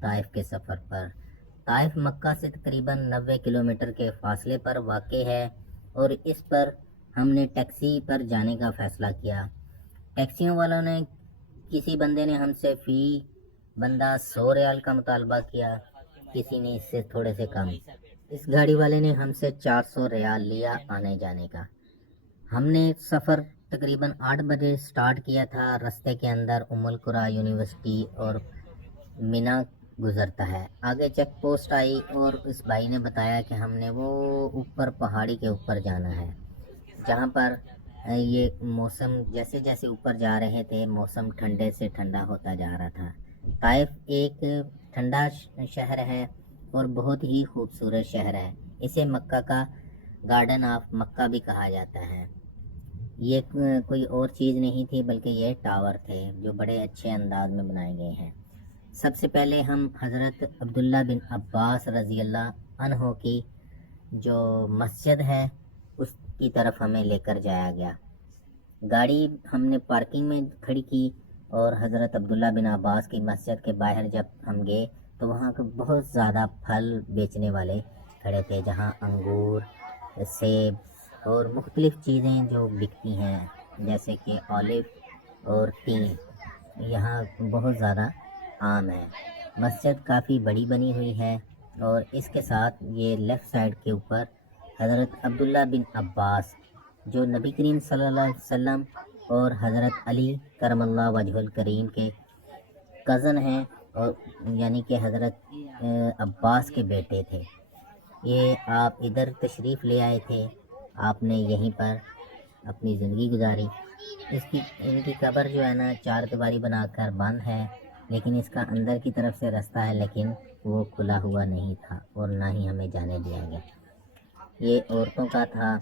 طائف کے سفر پر۔ طائف مکہ سے تقریباً 90 کلومیٹر کے فاصلے پر واقع ہے اور اس پر ہم نے ٹیکسی پر جانے کا فیصلہ کیا۔ ٹیکسیوں والوں نے کسی بندے نے ہم سے فی بندہ 100 ریال کا مطالبہ کیا، کسی نے اس سے تھوڑے سے کم۔ اس گاڑی والے نے ہم سے 400 ریال لیا آنے جانے کا۔ ہم نے سفر تقریباً 8 بجے سٹارٹ کیا تھا۔ رستے کے اندر ام القریٰ یونیورسٹی اور مینا گزرتا ہے۔ آگے چیک پوسٹ آئی اور اس بھائی نے بتایا کہ ہم نے وہ اوپر پہاڑی کے اوپر جانا ہے، جہاں پر یہ موسم جیسے جیسے اوپر جا رہے تھے موسم ٹھنڈے سے ٹھنڈا ہوتا جا رہا تھا۔ طائف ایک ٹھنڈا شہر ہے اور بہت ہی خوبصورت شہر ہے۔ اسے مکہ کا گارڈن آف مکہ بھی کہا جاتا ہے۔ یہ کوئی اور چیز نہیں تھی بلکہ یہ ٹاور تھے جو بڑے اچھے انداز میں بنائے گئے ہیں۔ سب سے پہلے ہم حضرت عبداللہ بن عباس رضی اللہ عنہ کی جو مسجد ہے اس کی طرف ہمیں لے کر جایا گیا۔ گاڑی ہم نے پارکنگ میں کھڑی کی اور حضرت عبداللہ بن عباس کی مسجد کے باہر جب ہم گئے تو وہاں کے بہت زیادہ پھل بیچنے والے کھڑے تھے، جہاں انگور، سیب اور مختلف چیزیں جو بکتی ہیں جیسے کہ اولیو اور تین یہاں بہت زیادہ عام ہے۔ مسجد کافی بڑی بنی ہوئی ہے اور اس کے ساتھ یہ لیفٹ سائڈ کے اوپر حضرت عبداللہ بن عباس جو نبی کریم صلی اللہ علیہ وسلم اور حضرت علی کرم اللہ وجہ الکریم کے کزن ہیں، اور یعنی کہ حضرت عباس کے بیٹے تھے۔ یہ آپ ادھر تشریف لے آئے تھے، آپ نے یہیں پر اپنی زندگی گزاری۔ ان کی قبر جو ہے نا 4 دیواری بنا کر بند ہے، لیکن اس کا اندر کی طرف سے رستہ ہے، لیکن وہ کھلا ہوا نہیں تھا اور نہ ہی ہمیں جانے دیا گیا۔ یہ عورتوں کا تھا۔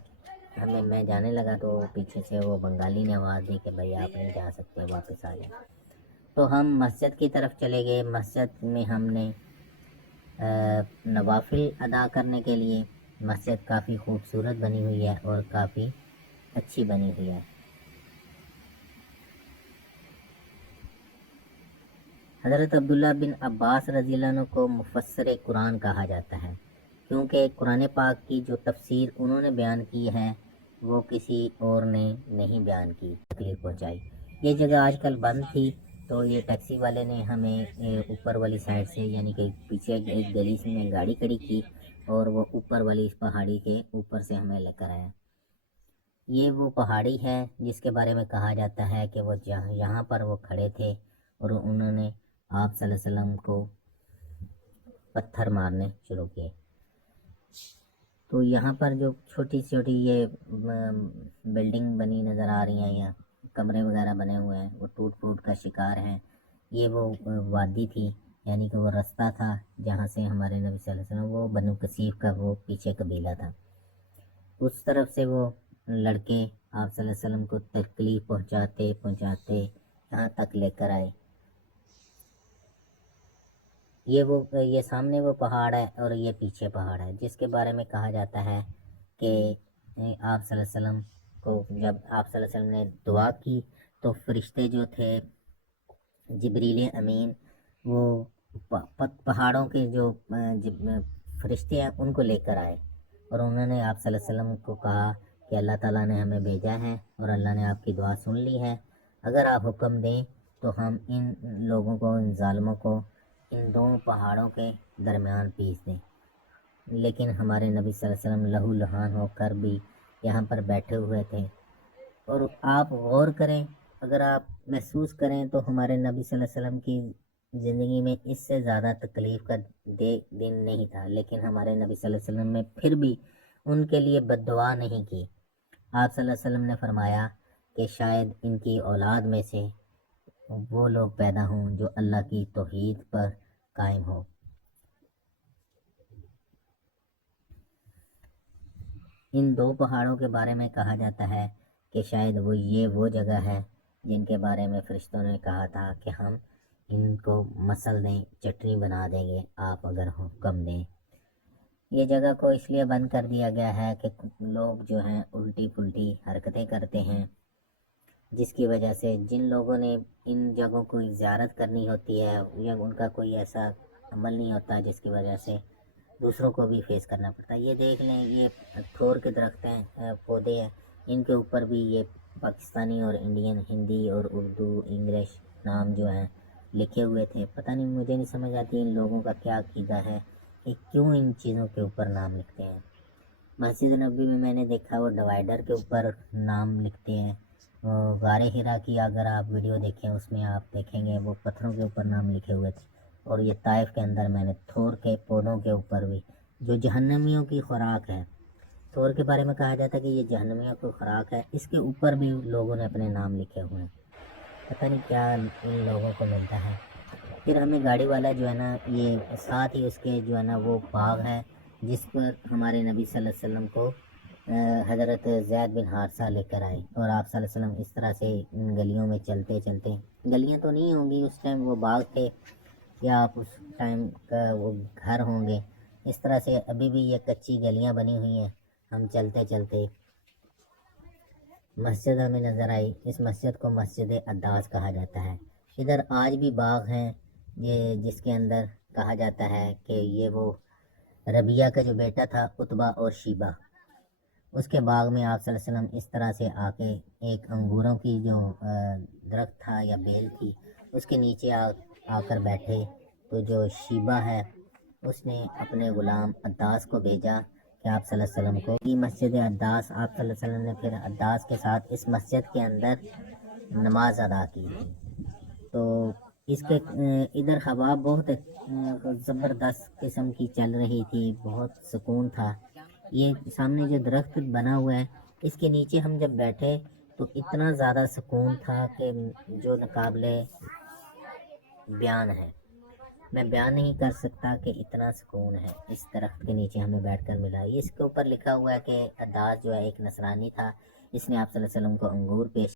میں جانے لگا تو پیچھے سے وہ بنگالی نے آواز دی کہ بھائی آپ نہیں جا سکتے، واپس آ جائیں۔ تو ہم مسجد کی طرف چلے گئے۔ مسجد میں ہم نے نوافل ادا کرنے کے لیے، مسجد کافی خوبصورت بنی ہوئی ہے اور کافی اچھی بنی ہوئی ہے۔ حضرت عبداللہ بن عباس رضی اللہ عنہ کو مفسر قرآن کہا جاتا ہے، کیونکہ قرآن پاک کی جو تفسیر انہوں نے بیان کی ہے وہ کسی اور نے نہیں بیان کی، تکلیف پہنچائی۔ یہ جگہ آج کل بند تھی تو یہ ٹیکسی والے نے ہمیں اوپر والی سائڈ سے یعنی کہ پیچھے ایک گلی سے میں گاڑی کھڑی کی اور وہ اوپر والی پہاڑی کے اوپر سے ہمیں لے کر آیا۔ یہ وہ پہاڑی ہے جس کے بارے میں کہا جاتا ہے کہ وہ یہاں پر وہ کھڑے تھے اور انہوں نے آپ صلی اللہ علیہ وسلم کو پتھر مارنے شروع کیے۔ تو یہاں پر جو چھوٹی چھوٹی یہ بلڈنگ بنی نظر آ رہی ہیں یا کمرے وغیرہ بنے ہوئے ہیں وہ ٹوٹ پھوٹ کا شکار ہیں۔ یہ وہ وادی تھی، یعنی کہ وہ رستہ تھا جہاں سے ہمارے نبی صلی اللہ علیہ وسلم، وہ بنو کثیف کا وہ پیچھے قبیلہ تھا، اس طرف سے وہ لڑکے آپ صلی اللہ علیہ وسلم کو تکلیف پہنچاتے یہاں تک لے کر آئے۔ یہ سامنے وہ پہاڑ ہے اور یہ پیچھے پہاڑ ہے، جس کے بارے میں کہا جاتا ہے کہ آپ صلی اللہ علیہ وسلم کو جب آپ صلی اللہ علیہ وسلم نے دعا کی تو فرشتے جو تھے جبریل امین وہ پہاڑوں کے جو فرشتے ہیں ان کو لے کر آئے اور انہوں نے آپ صلی اللہ علیہ وسلم کو کہا کہ اللہ تعالیٰ نے ہمیں بھیجا ہے اور اللہ نے آپ کی دعا سن لی ہے، اگر آپ حکم دیں تو ہم ان لوگوں کو، ان ظالموں کو ان دونوں پہاڑوں کے درمیان پیس دیں۔ لیکن ہمارے نبی صلی اللہ علیہ وسلم لہو لہان ہو کر بھی یہاں پر بیٹھے ہوئے تھے۔ اور آپ غور کریں، اگر آپ محسوس کریں تو ہمارے نبی صلی اللہ علیہ وسلم کی زندگی میں اس سے زیادہ تکلیف کا دن نہیں تھا، لیکن ہمارے نبی صلی اللہ علیہ وسلم نے پھر بھی ان کے لیے بد دعا نہیں کی۔ آپ صلی اللہ علیہ وسلم نے فرمایا کہ شاید ان کی اولاد میں سے وہ لوگ پیدا ہوں جو اللہ کی توحید پر قائم ہو۔ ان 2 پہاڑوں کے بارے میں کہا جاتا ہے کہ شاید وہ جگہ ہے جن کے بارے میں فرشتوں نے کہا تھا کہ ہم ان کو مسل دیں، چٹنی بنا دیں گے آپ اگر حکم دیں۔ یہ جگہ کو اس لیے بند کر دیا گیا ہے کہ لوگ جو ہیں الٹی پلٹی حرکتیں کرتے ہیں، جس کی وجہ سے جن لوگوں نے ان جگہوں کو زیارت کرنی ہوتی ہے یا ان کا کوئی ایسا عمل نہیں ہوتا، جس کی وجہ سے دوسروں کو بھی فیس کرنا پڑتا ہے۔ یہ دیکھ لیں، یہ تھور کے درخت ہیں، پودے ہیں، ان کے اوپر بھی یہ پاکستانی اور انڈین، ہندی اور اردو انگلش نام جو ہیں لکھے ہوئے تھے۔ پتہ نہیں، مجھے نہیں سمجھ آتی ان لوگوں کا کیا عقیدہ ہے کہ کیوں ان چیزوں کے اوپر نام لکھتے ہیں۔ مسجد نبوی میں نے دیکھا وہ ڈیوائڈر کے اوپر نام لکھتے ہیں۔ غار حرا کی اگر آپ ویڈیو دیکھیں، اس میں آپ دیکھیں گے وہ پتھروں کے اوپر نام لکھے ہوئے تھے۔ اور یہ طائف کے اندر میں نے تھور کے پودوں کے اوپر بھی، جو جہنمیوں کی خوراک ہے، تھور کے بارے میں کہا جاتا ہے کہ یہ جہنمیوں کی خوراک ہے، اس کے اوپر بھی لوگوں نے اپنے نام لکھے ہوئے ہیں۔ پتہ نہیں کیا ان لوگوں کو ملتا ہے۔ پھر ہمیں گاڑی والا جو ہے نا، یہ ساتھ ہی اس کے جو ہے نا وہ باغ ہے، جس پر ہمارے نبی صلی اللہ علیہ وسلم کو حضرت زید بن حارثہ لے کر آئے، اور آپ صلی اللہ علیہ وسلم اس طرح سے ان گلیوں میں چلتے چلتے، گلیاں تو نہیں ہوں گی اس ٹائم، وہ باغ تھے، یا آپ اس ٹائم کا وہ گھر ہوں گے، اس طرح سے ابھی بھی یہ کچی گلیاں بنی ہوئی ہیں۔ ہم چلتے چلتے مسجد ہمیں نظر آئی۔ اس مسجد کو مسجد عداس کہا جاتا ہے۔ ادھر آج بھی باغ ہیں، یہ جس کے اندر کہا جاتا ہے کہ یہ وہ ربیہ کا جو بیٹا تھا، عتبہ اور شیبہ، اس کے باغ میں آپ صلی اللہ علیہ وسلم اس طرح سے آ کے ایک انگوروں کی جو درخت تھا یا بیل تھی، اس کے نیچے آ کر بیٹھے، تو جو شیبہ ہے اس نے اپنے غلام عداس کو بھیجا کہ آپ صلی اللہ علیہ وسلم کو یہ مسجد عداس، آپ صلی اللہ علیہ وسلم نے پھر عداس کے ساتھ اس مسجد کے اندر نماز ادا کی تھی۔ تو اس کے ادھر ہوا بہت زبردست قسم کی چل رہی تھی، بہت سکون تھا۔ یہ سامنے جو درخت بنا ہوا ہے، اس کے نیچے ہم جب بیٹھے تو اتنا زیادہ سکون تھا کہ جو قابل بیان ہے، میں بیان نہیں کر سکتا کہ اتنا سکون ہے اس درخت کے نیچے ہمیں بیٹھ کر ملا۔ اس کے اوپر لکھا ہوا ہے کہ عداس جو ہے ایک نصرانی تھا، اس نے آپ صلی اللہ علیہ وسلم کو انگور پیش